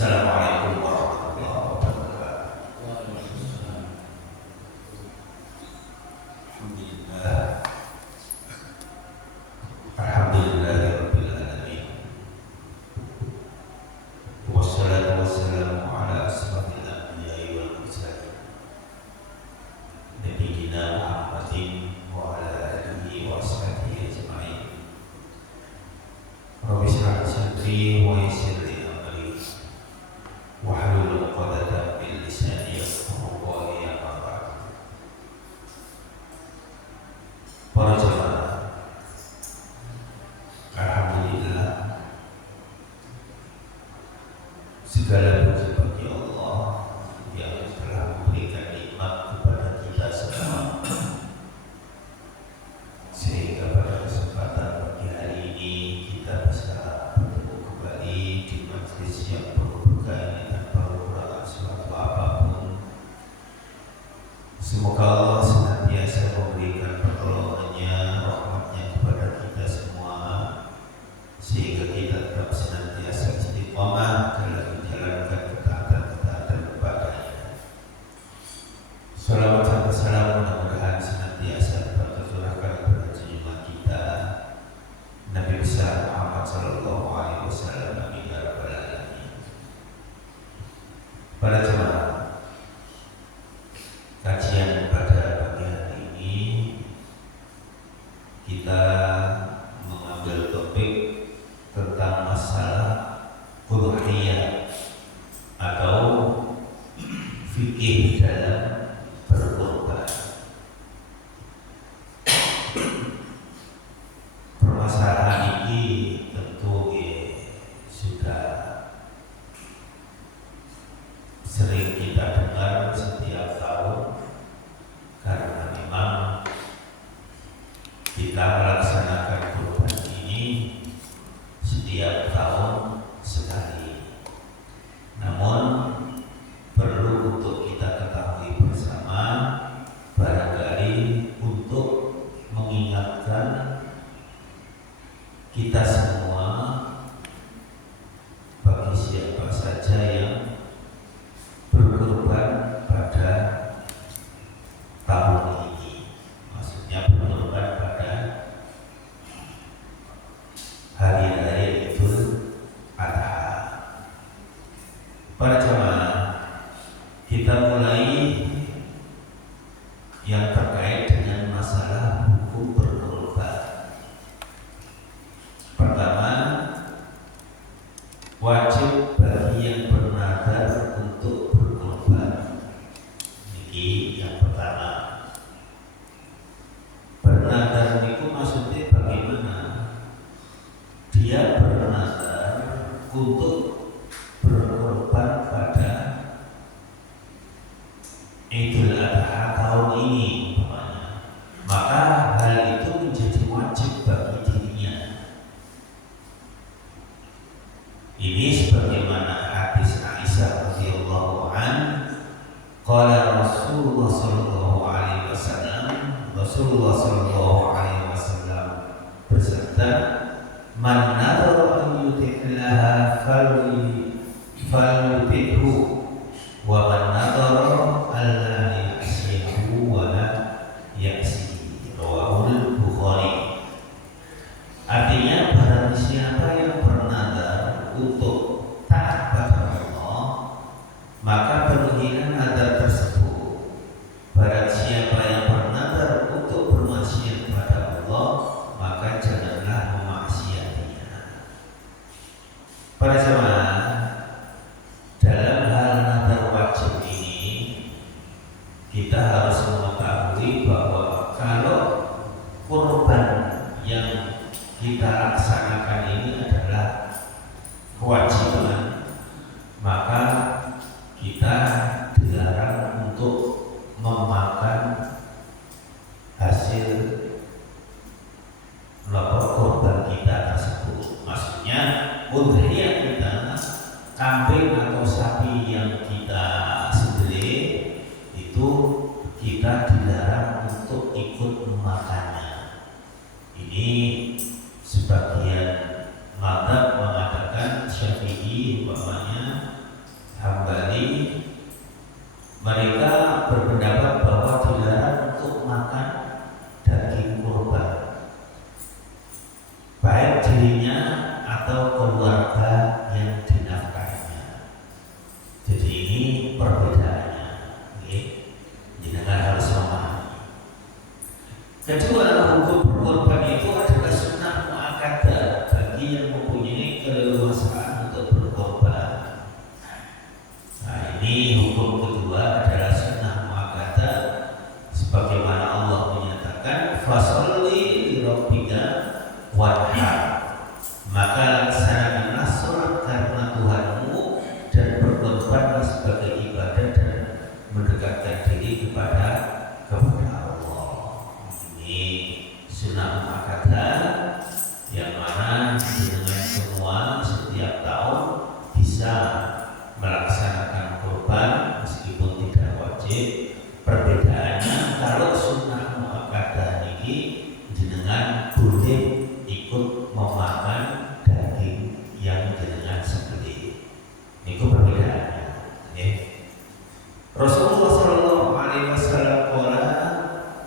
Assalamualaikum warahmatullahi wabarakatuh. Alhamdulillah. Alhamdulillahirabbil alamin. Wassalatu wassalamu ala asrofil anbiya'i wal mursalin. Nabiyyina Muhammadin wa ala alihi wa ashabihi ajma'in. Rabbi shrah li sadri wa yassir li amri wahlul 'uqdatam min lisani yafqahu qawli. Amma ba'd. Para jemaah, alhamdulillah, segala puji bagi Allah yang telah memberikan nikmat kepada kita semua, sehingga pada kesempatan pagi hari ini kita bisa bertemu kembali di majelis yang berbuka ini tanpa kekurangan suatu apapun. Semoga Allah senantiasa memberikan pertolongannya, rahmatnya kepada kita semua, sehingga kita tetap senantiasa istiqomah dalam menjalankan ketaatan-ketaatan kepadanya. Salawat dan salam mudah-mudahan senantiasa tercurahkan kepada junjungan kita Nabi besar Muhammad sallallahu alaihi wasallam. Amin ya rabbal alamin. Para jemaah, kajian pada pagi hari ini kita mengambil topik tentang masalah uluhiyah atau fikih dalam berkorban. Permasalahan ini tentu sudah sering kita dengar setiap tahun, karena memang kita melaksanakan kurban ini setiap tahun sekali. Namun perlu untuk kita ketahui bersama, barangkali untuk mengingatkan kita semua, bagi siapa saja yang berkorban pada tahun ini, maksudnya berkorban pada hari raya Idul Adha. Para jemaah, kita mulai yang terkait dengan masalah hukum berkorban. Pertama, wajib bagi yang bernadar untuk berkorban. Ini yang pertama. Bernadar itu maksudnya bagaimana? Dia bernadar untuk berkorban pada Idul Adha tahun ini, maka hal itu menjadi wajib bagi dirinya. Ini sebagaimana hadis Aisyah radhiyallahu anha, qala Rasulullah sallallahu alaihi wasallam, Rasulullah sallallahu alaihi wasallam bersabda, man nadhara an yuti'allaha falyuti'hu wa man nadhara alla ya'siyahu wa la ya'sihi. Rawahul Bukhari. Artinya, barang siapa yang bernadar untuk taat pada Allah, maka penuhilah nadar tersebut. Barang siapa yang bernadar untuk bermaksiat pada Allah, maka janganlah memaksiatinya. Para jemaah, dalam hal nadar wajib ini, kita harus mengetahui bahwa kalau kurban yang kita laksanakan ini adalah kewajiban, maka kita dilarang untuk memakan hasil korban kita tersebut. Maksudnya, udhiyah kita, kambing atau sapi yang kita sembelih itu kita dilarang untuk ikut memakannya. Ini sebagian mazhab mengatakan Syafi'i umpamanya keluarga yang dinafkahinya. Jadi ini perbedaannya, okay? Jenengan harus memahami. Kedua, hukum berkorban itu adalah sunnah muakkadah bagi yang mempunyai keleluasaan untuk berkorban. Nah, ini hukum kedua adalah sunnah muakkadah, sebagaimana Allah menyatakan fasholli li rabbika wanhar, maka laksanakanlah sholat karena Tuhanmu dan berkorbanlah sebagai ibadah dan mendekatkan diri kepada Allah. Ini sunnah muakkadah yang mana dengan semua setiap tahun bisa melaksanakan kurban meskipun tidak wajib. Perbedaannya, kalau sunnah muakkadah ini jenengan boleh ikut memakan daging yang jenengan sembelih. Itu perbedaannya. Okay. Rasulullah Shallallahu Alaihi Wasallam qala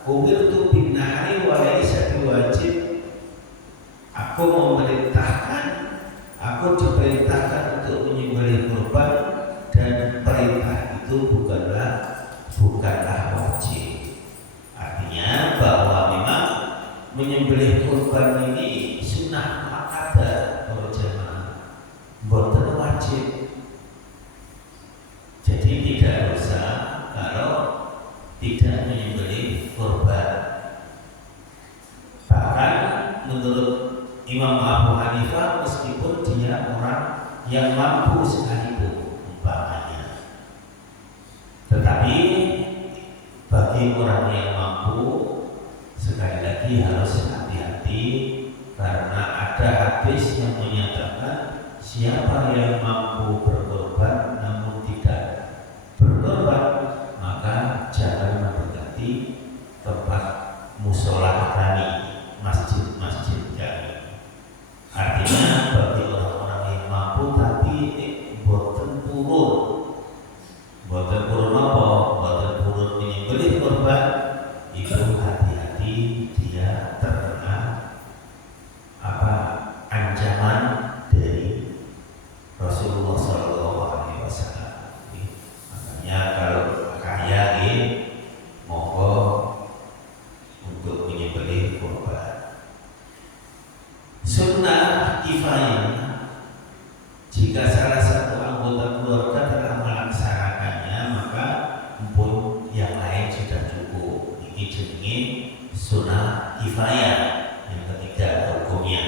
umirtu bin nahri wa laisa biwajib. Aku diperintahkan untuk menyembelih kurban, dan perintah itu bukanlah wajib. Artinya bahwa memang menyembelih kurban ini sunnah muakkadah para jamaah, boten wajib. Jadi tidak dosa kalau tidak menyembelih kurban. Bahkan menurut Imam Abu Hanifah, meskipun dia orang yang mampu sekalipun umpamanya, tetapi bagi orang yang mampu sekali lagi harus hati-hati, karena ada hadis yang menyatakan siapa yang mampu berkorban namun tidak berkorban, maka jangan mendekati tempat musola kami, masjid-masjid kami. Artinya bagi orang-orang yang mampu tapi boten purun apa? Boten purun menyembelih korban, itu hati-hati, dia terkena ancaman dari Rasulullah Shallallahu Alaihi Wasallam. Makanya kalau kaya monggo untuk menyembelih korban. Sunnah kifayah, jika salah satu anggota keluarga telah melaksanakannya, maka pun yang lain sudah cukup. Ini jenenge sunnah kifayah. Yang ketiga hukumnya,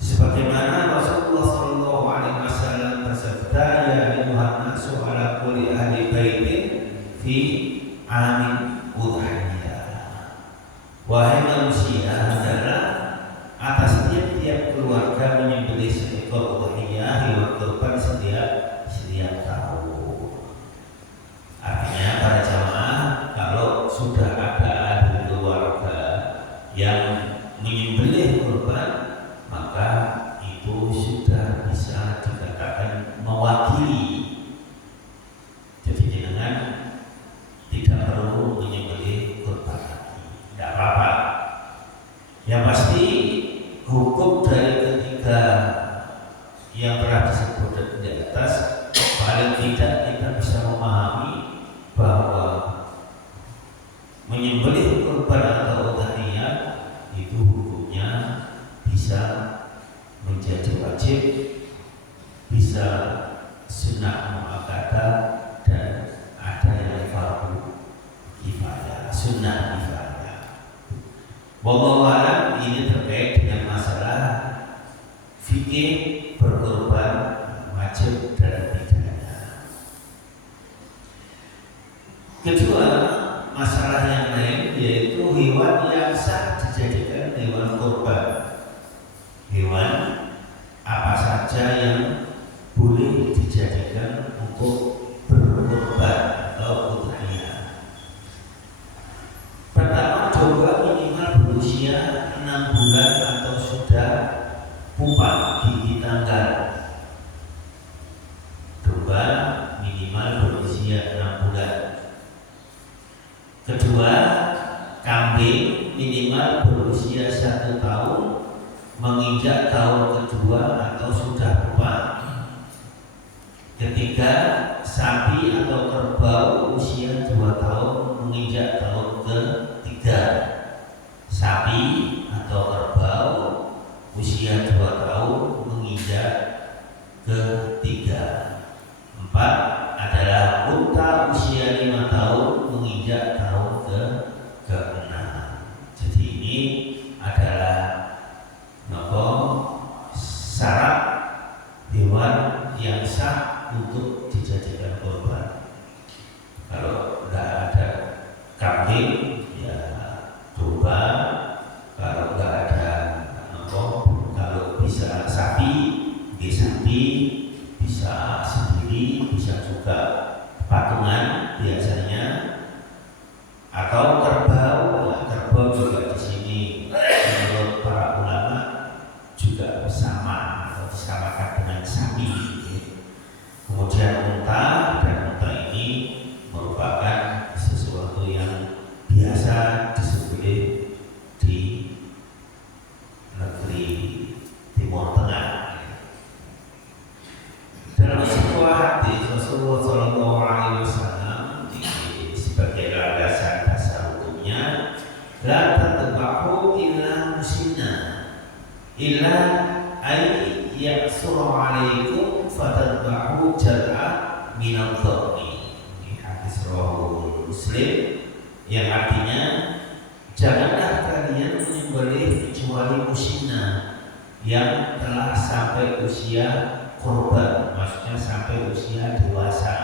sebagaimana Rasulullah Shallallahu Alaihi Wasallam bersabda, ya ayuhan nasu ala kulli ahli baitin fi amin udhiyah. Wahai manusia, adalah atas tiap-tiap keluarga menyembelih seekor udhiyah, hewan kurban setiap tahun. Artinya para jamaah, kalau sudah ada ahli keluarga yang menyembelih kurban, maka itu sudah bisa dikatakan mewakili. Jadi jangan tidak perlu menyembelih kurban lagi, tidak apa-apa. Yang pasti hukum dari ketiga yang telah disebut di atas, paling tidak kita bisa memahami bahwa menyembelih kurban atau udhiyah itu hukumnya bisa menjadi wajib, bisa sunnah muakkadah, dan ada yang fardu kifayah, sunnah kifayah. Wallahu a'lam. Ini terkait dengan masalah fikih berkorban wajib dan tidaknya. Kedua, masalah yang lain yaitu hewan yang sah dijadikan hewan kurban. Hewan apa saja yang boleh dijadikan untuk berkorban atau udhiyah. Pertama, domba minimal berusia 6 bulan atau sudah pupa gigi tanggal. Domba minimal berusia 6 bulan. Kedua, kambing minimal berusia 1 tahun menginjak tahun kedua atau sudah tepat. Ketiga, sapi atau kerbau usia 2 tahun menginjak tahun ketiga. Sapi atau kerbau usia 2 tahun menginjak ketiga. 4 adalah unta usia 5 tahun menginjak tahun ke-6. Jadi ini adalah syarat hewan yang sah untuk dijadikan korban. Kalau nggak ada kambing, ya domba. Kalau nggak ada kalau bisa sapi, bisa sendiri, bisa juga patungan biasanya, atau kerbau. Ya, kerbau juga di sini menurut para ulama juga sama atau disamakan dengan sapi. Kemudian unta, dan unta ini merupakan sesuatu yang biasa disembelih di negeri Timur Tengah. Dalam sebuah hadis Rasulullah SAW sebagai landasan dasar hukumnya, la tatba'u illa musinna illa ay ya'suru alaikum fatadba'u jar'ah minal dhani. Ini hadis riwayat Muslim yang artinya, janganlah kalian menyembelih kecuali musinna yang telah sampai usia korban, maksudnya sampai usia dewasa,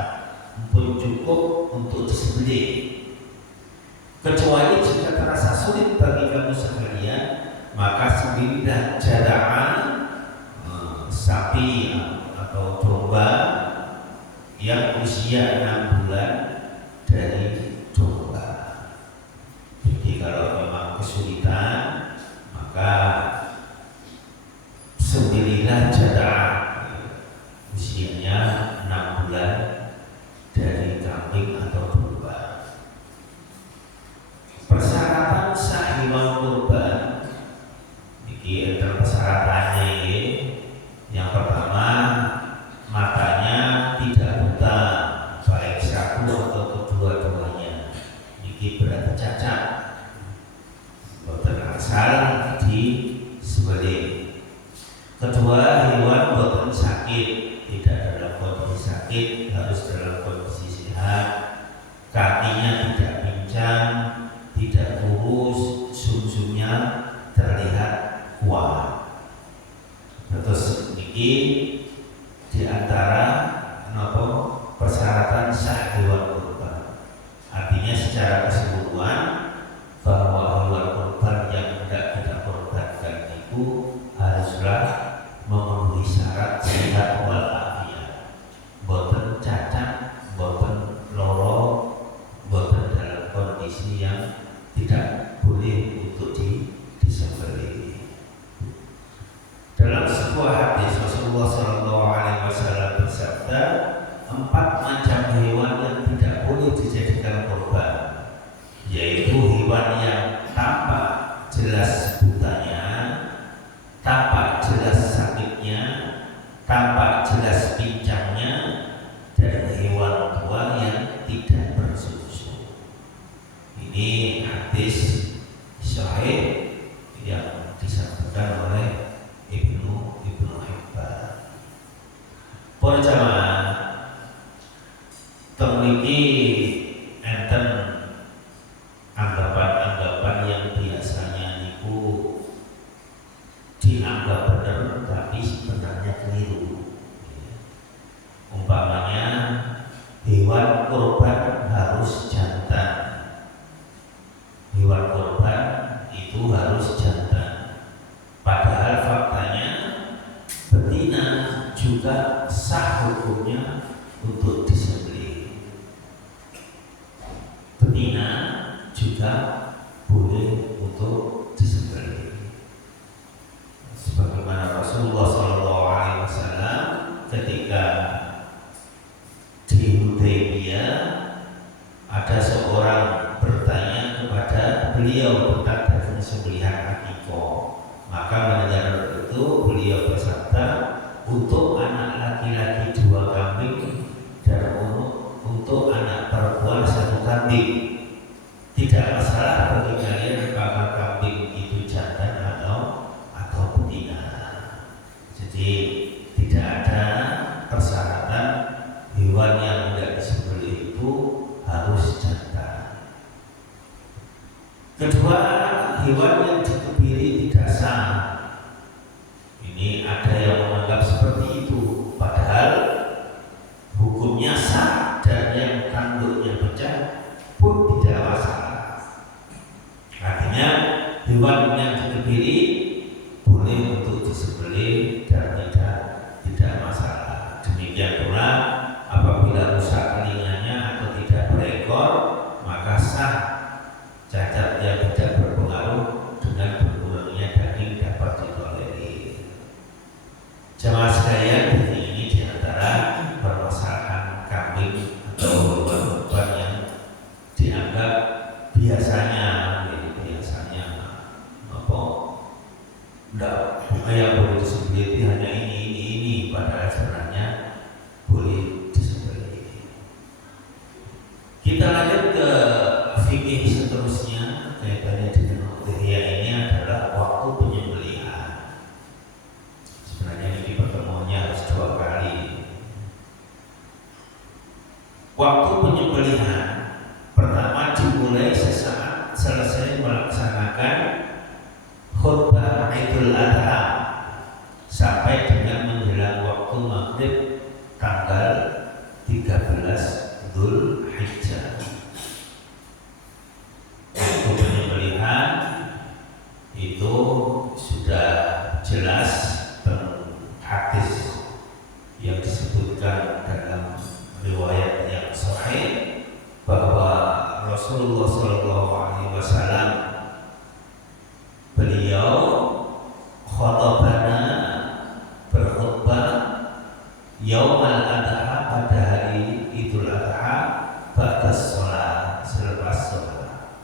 pun cukup untuk disembelih. Kecuali jika terasa sulit bagi kamu sekalian, maka sembelihlah jadaan sapi atau domba yang usia 6 bulan dari domba. Jadi kalau memang kesulitan, maka sembelihlah jadaan usianya 6 bulan dari kambing atau domba. Persyaratan sah hewan kurban, ini ada persyaratannya ya. Yang pertama, matanya tidak buta, baik satu atau kedua-duanya. Ini berarti cacat, boten asal disembelih. Kedua, hewan boten sakit, tidak dalam kondisi sakit, harus dalam kondisi sehat. Kakinya tidak pincang, tidak kurus, sumsumnya terlihat kuat. Terus ini diantara persyaratan sah hewan kurban. Artinya secara keseluruhan bahwa hewan kurban yang tidak kita korbankan itu haruslah memenuhi syarat sehat walafiat, boten cacat, boten loro, boten dalam kondisi yang tidak boleh untuk disembelih. Dalam sebuah hadis Rasulullah SAW bersabda, 4 macam hewan yang tidak boleh dijadikan korban, yaitu hewan yang tampak jelas butanya, tampak jelas sakitnya, tampak jelas pincangnya, dan hewan tua yang tidak bersusu. Ini hadis sahih yang disampaikan oleh Ibnu Hibban. Para jamaah, memiliki enten anggapan-anggapan yang biasanya itu dianggap benar tapi sebenarnya keliru. Umpamanya hewan kurban harus jantan, hewan kurban itu harus jantan, padahal faktanya betina juga sah hukumnya untuk disembelih. Betina juga boleh untuk disembelih. Sebagaimana Rasulullah SAW ketika di Hudaybiyah ada seorang bertanya kepada beliau tentang daging sembelihan akikah, maka mendengar beliau bersabda, untuk anak laki-laki 2 kambing dan untuk anak perempuan 1 kambing. Tidak masalah bagi kalian apakah kambing itu jantan atau betina. Jadi tidak ada persyaratan hewan yang tidak disembelih itu harus jantan. Kedua, hewan yang dikebiri tidak sah. Ini ada yang menganggap seperti itu, padahal hukumnya sah dan yang tanduknya pecah pun tidak masalah. Artinya hewan yang dikebiri boleh untuk disembelih dan tidak masalah. Demikian pula apabila rusak telinganya atau tidak berekor, maka sah. Cacat yang tidak berpengaruh dengan berkurangnya daging dapat ditolerir. Jemaah sekalian, ini diantara permasalahan kambing atau hewan-hewan yang dianggap biasanya yang boleh disembelih hanya ini, padahal sebenarnya boleh disembelih. Kita lanjut ke fikih seterusnya kaitannya dengan udhiyah. Ini adalah waktu penyembelihan. Sebenarnya ini pertemuannya harus 2 kali. Waktu penyembelihan pertama dimulai sesaat selesai melaksanakan khutbah Idul Adha sampai dengan menjelang waktu maghrib tanggal 13 Dzulhijjah. Waktu penyembelihan itu sudah jelas hadis yang disebutkan dalam riwayat yang sahih bahwa Rasulullah SAW beliau khotbahnya berkhutbah Yaumal Adha pada hari Idul Adha ba'da sholat, selepas sholat.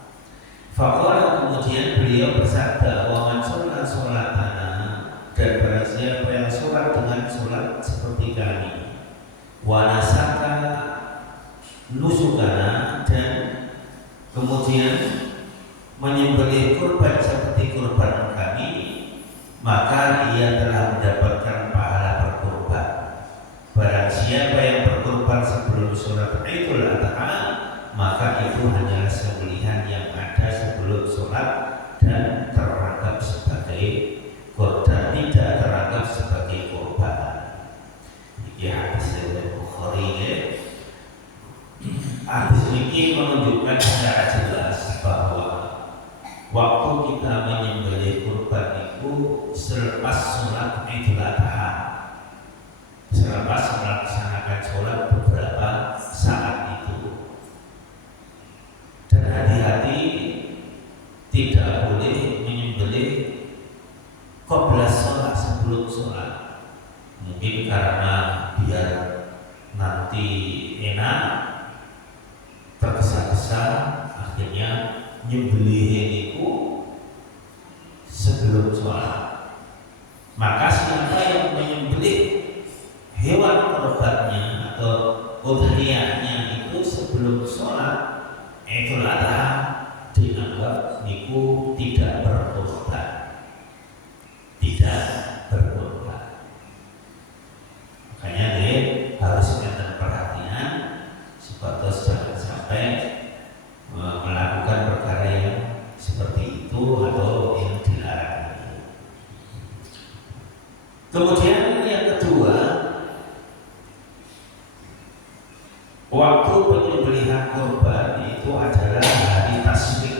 Faqala, kemudian beliau bersabda, wa man sholat sholatana, dan barang siapa yang sholat dengan sholat seperti kami, wa nasaka nusukana, dan kemudian menyembelih kurban seperti kurban kami, maka ia telah mendapatkan pahala berkurban. Barang siapa yang berkurban sebelum sholat Idul Adha, maka itu hanyalah sembelihan yang ada sebelum sholat dan teranggap sebagai kurban, tidak teranggap sebagai kurban. Ini hadis dari Bukhari. Hadis ini menunjukkan secara jelas bahwa waktu kita menyembelih kurban itu selepas sholat Idul Adha, selepas melaksanakan sholat beberapa saat itu. Dan hati-hati, tidak boleh menyembelih qabla sholat, sebelum sholat. Mungkin karena biar nanti enak, tergesa-gesa, akhirnya nyembelih itu sebelum sholat. Maka siapa yang menyembelih hewan kurbannya atau udhiyahnya itu sebelum sholat Idul Adha, dianggap niku tidak berkurban, tidak berkurban. Makanya dia harus dengan perhatian supaya jangan sampai melakukan perkara yang seperti itu atau yang dilarang. Kemudian yang kedua, waktu penyembelihan kurban itu adalah hari tasyrik.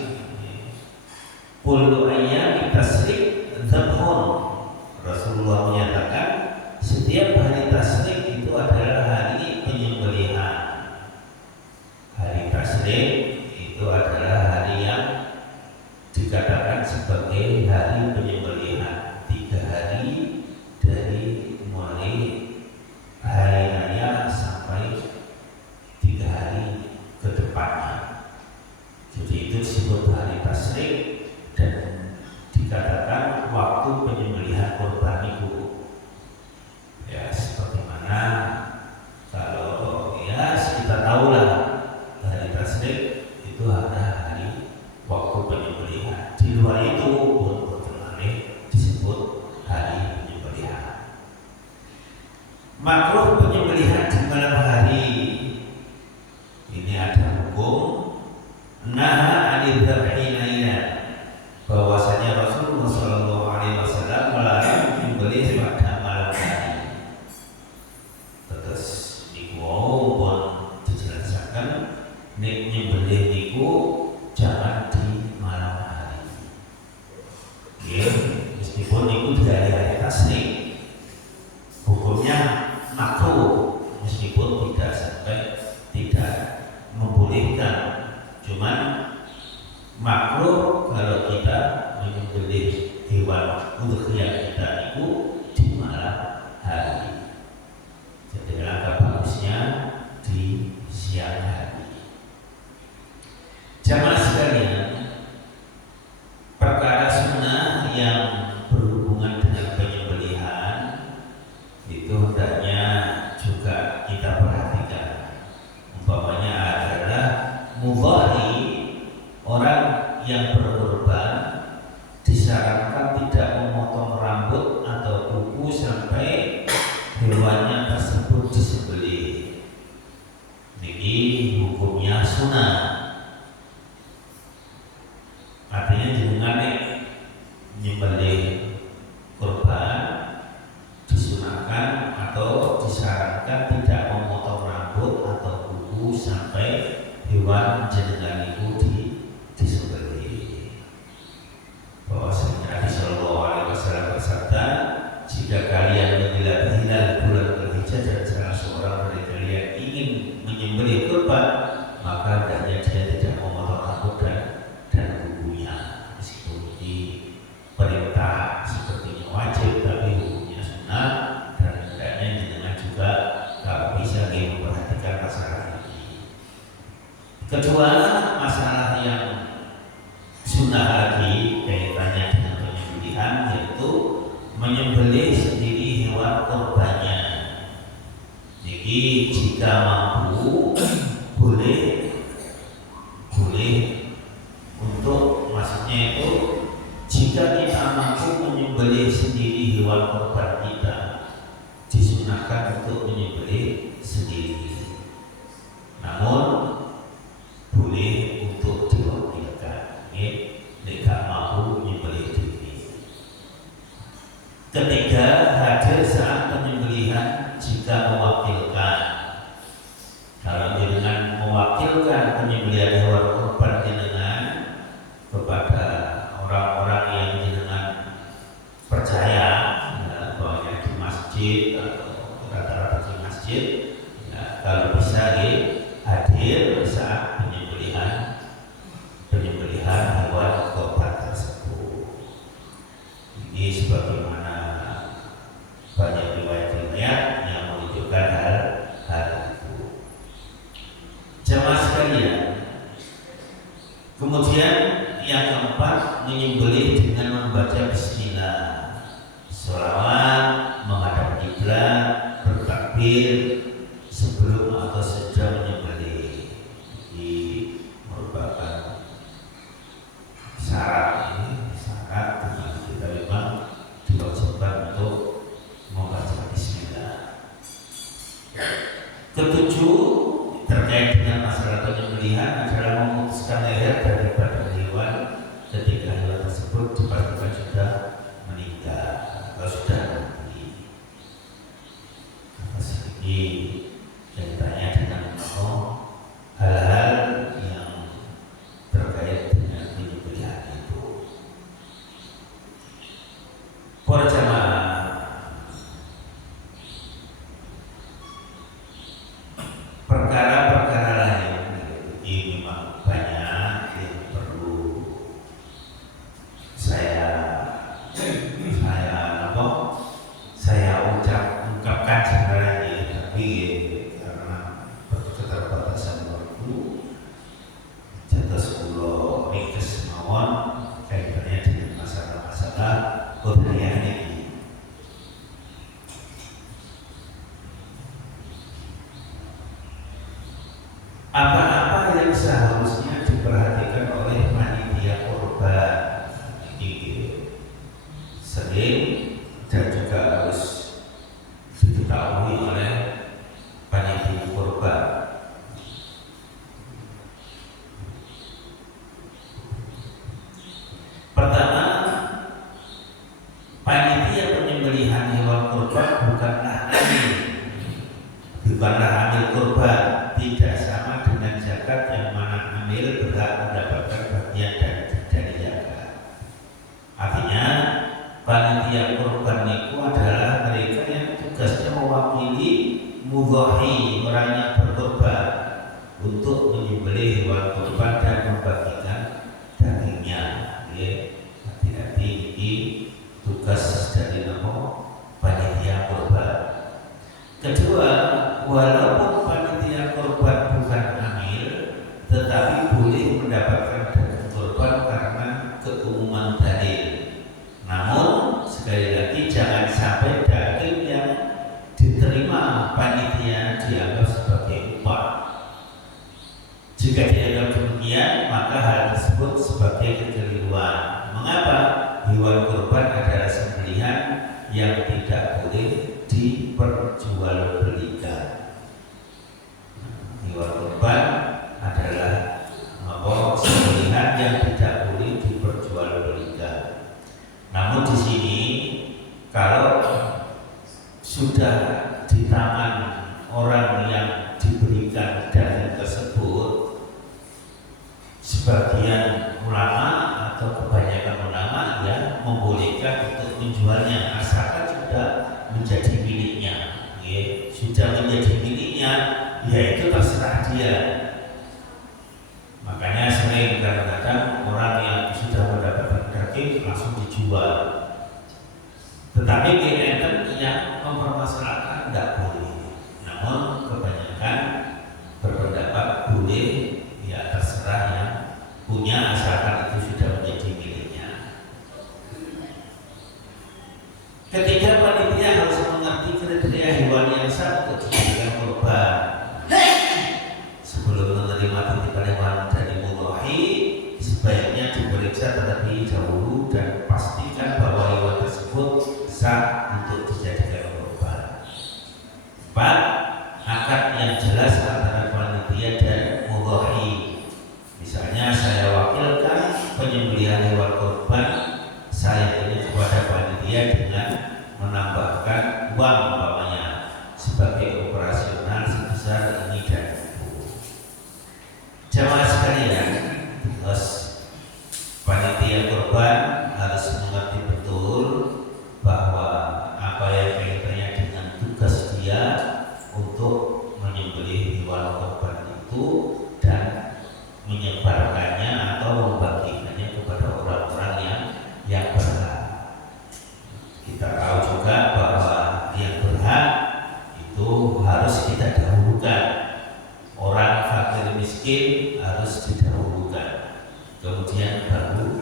Kullu ayyami tasyrik dzabhun. Rasulullah menyatakan setiap hari tasyrik itu adalah hari penyembelihan. Hari tasyrik itu adalah hari yang dikatakan sebagai hari penyembelihan. 3 hari dari mulai hari raya sampai 3 hari ke depannya. Jadi itu disebut hari tasyrik dan dikatakan waktu penyembelihan kurban itu. makruh penyembelihan di malam hari. Ini ada hukum naha anil dzabhi lailan, bahwasanya Rasulullah sallallahu alaihi wasallam melarang menyembelih pada malam hari. Terus niku pun dijelaskan nek nyembelih niku jangan di malam hari. Ya, meskipun niku dari hari tasrik, hukumnya makruh meskipun tidak sampai tidak membolehkan, cuman makruh kalau kita menyembelih hewan udhiyah kita itu di malam hari. Jadi langkah bagusnya di siang hari. Jamaah sekalian, perkara sunnah yang berhubungan dengan penyembelihan itu hendaknya juga kita perhatikan. Umpamanya adalah mudhari, orang yang berkorban disarankan tidak memotong rambut atau kuku sampai hewannya tersebut disembelih. Ini hukumnya sunnah. Artinya dengan menyembelih korban disunahkan atau disarankan tidak memotong rambut atau kuku sampai hewan jenengan itu disembelih. Bahwasanya Nabi Sallallahu Alaihi Wasallam bersabda, jika kalian melihat hilal bulan Dzulhijjah dan salah seorang dari kalian ingin menyembelih kurban, maka hendaknya dia tidak memotong rambut dan kukunya. Meskipun ini perintah sepertinya wajib, tapi hukumnya sunnah, dan hendaknya jenengan juga kalau bisa memperhatikan masalah ini. Kedua, masalah yang sunnah lagi kaitannya dengan penyembelihan, yaitu menyembelih sendiri hewan korbannya. Jadi jika mampu boleh untuk, maksudnya itu jika kita mampu menyembelih sendiri hewan korban kita, disunahkan untuk menyembelih sendiri. Namun boleh untuk diwakilkan, jika mampu menyembelih sendiri. Ketiga, hadir saat penyembelihan jika mewakilkan. Kalau dengan mewakilkan penyembelihan hewan korban jenengan kepada orang-orang yang jenengan percaya, ya, bahwa di masjid atau rata-rata di masjid, ya, kalau bisa hadir saat penyembelihan hewan korban tersebut. Ini sebagaimana banyak riwayat-riwayat yang menunjukkan hal itu. Jamaah sekalian, kemudian yang keempat, menyembelih dengan membaca bismillah, sholawat, menghadap kiblat, bertakbir sebelum atau sesudah menyembelih. Ini merupakan syarat dengan kita memang diwajibkan untuk membaca bismillah. Ketujuh, terkait dengan masalah penyembelihan adalah memutuskan leher daripada hewan ketika hewan tersebut dipastikan sudah meninggal atau sudah mati. Ini kaitannya dengan hal-hal yang terkait dengan penyembelihan itu. Para jamaah, perkara-perkara lain ini memang banyak yang perlu saya ungkapkan sebenarnya, tapi karena keterbatasan waktu, jatuh 10 ringkes mawon kaitannya dengan masalah-masalah budaya ini. Apa-apa yang seharusnya diperhatikan oleh panitia korban ini sering dan juga harus diketahui oleh amil. Bukanlah amil kurban, tidak sama dengan zakat yang mana amil berhak mendapatkan bagian dari zakat. Artinya panitia kurban itu adalah mereka yang tugasnya mewakili mudhahi, orang yang berkorban, untuk menyembelih hewan kurban dan membagikan dagingnya. Hati-hati, ini tugas dari panitia kurban. Kedua, walaupun panitia kurban bukan amil, tetapi boleh mendapatkan daging kurban karena keumuman dalil. Namun sekali lagi jangan sampai daging yang diterima panitia dianggap sebagai upah. Jika dianggap demikian, maka hal tersebut sebagai kekeliruan. Mengapa? Hewan kurban adalah sembelihan yang tidak boleh diperjualbelikan. Hewan kurban adalah sembelihan yang tidak boleh diperjualbelikan. Namun di sini kalau sudah di tangan orang yang diberikan daging tersebut, sebagian ulama atau kebanyakan ulama yang membolehkan untuk menjualnya asalkan sudah menjadi miliknya. Sudah menjadi miliknya, ya itu terserah dia. Makanya sering kadang-kadang orang yang sudah mendapatkan daging langsung dijual. Tetapi enten yang mempermasalahkan tidak boleh. Namun kebanyakan berpendapat boleh, ya terserah yang punya asalkan itu sudah menjadi miliknya. Ketiga, panitia harus mengerti kriteria hewan yang sah untuk dijadikan kurban. Sebelum menerima titipan hewan dari mudhahi, sebaiknya diperiksa terlebih dahulu dan pastikan bahwa hewan tersebut sah untuk dijadikan kurban. 4. Akad yang jelas antara panitia dan mudhahi. Misalnya saya wakilkan penyembelihan hewan kurban saya ini kepada panitia dengan menambahkan uang umpamanya sebagai operasional sebesar ini dan itu. Jamaah sekalian, terus panitia kurban harus mengerti betul bahwa apa yang kaitannya dengan tugas dia untuk menyembelih hewan kurban itu dan menyebarkannya atau membagikannya kepada orang-orang yang berhak. Kita tahu juga bahwa yang berhak itu harus kita dahulukan. Orang fakir miskin harus didahulukan, kemudian baru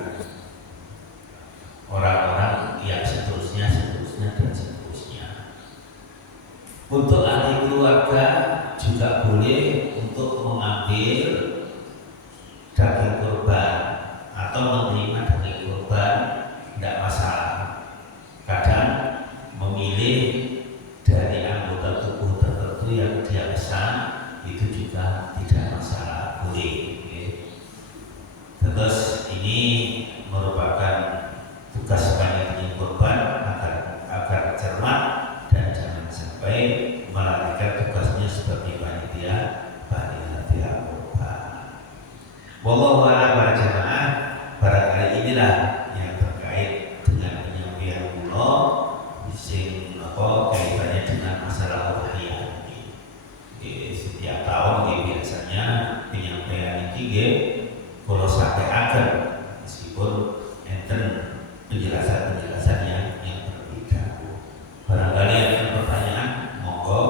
orang-orang yang seterusnya dan seterusnya. Untuk ahli keluarga juga boleh untuk mengambil daging kurban atau menerima daging kurban, tidak masalah. Kadang memilih dari anggota tubuh tertentu yang dia pesan itu juga tidak masalah, boleh. Terus ini merupakan tugas panitia kurban agar cermat dan jangan sampai melarikan tugasnya sebagai panitia kurban. Wallahu a'lam para jamaah, barangkali inilah yang terkait dengan penyampaian kula sing kaitannya dengan masalah udhiyah ini. Setiap tahun biasanya penyampaian ini kula sampaikan meskipun enten penjelasan yang berbeda. Barangkali ada pertanyaan, monggo.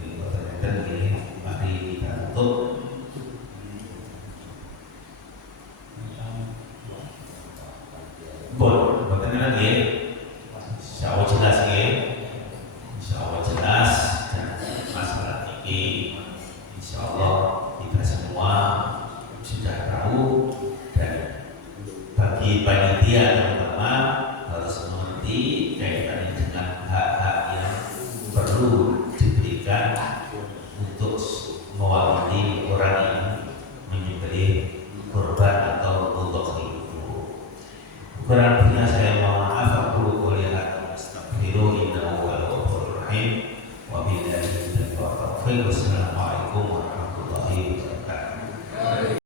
Enten ini mari kita tutup. Bukan lagi, insya Allah jelas ya, insya Allah jelas dan masalah ini, insya Allah kita semua sudah tahu dan bagi panitia terutama harus mengerti kaitannya dengan hak-hak yang perlu diberikan untuk mewakili orang yang menyembelih kurban atau untuk itu. Ukuran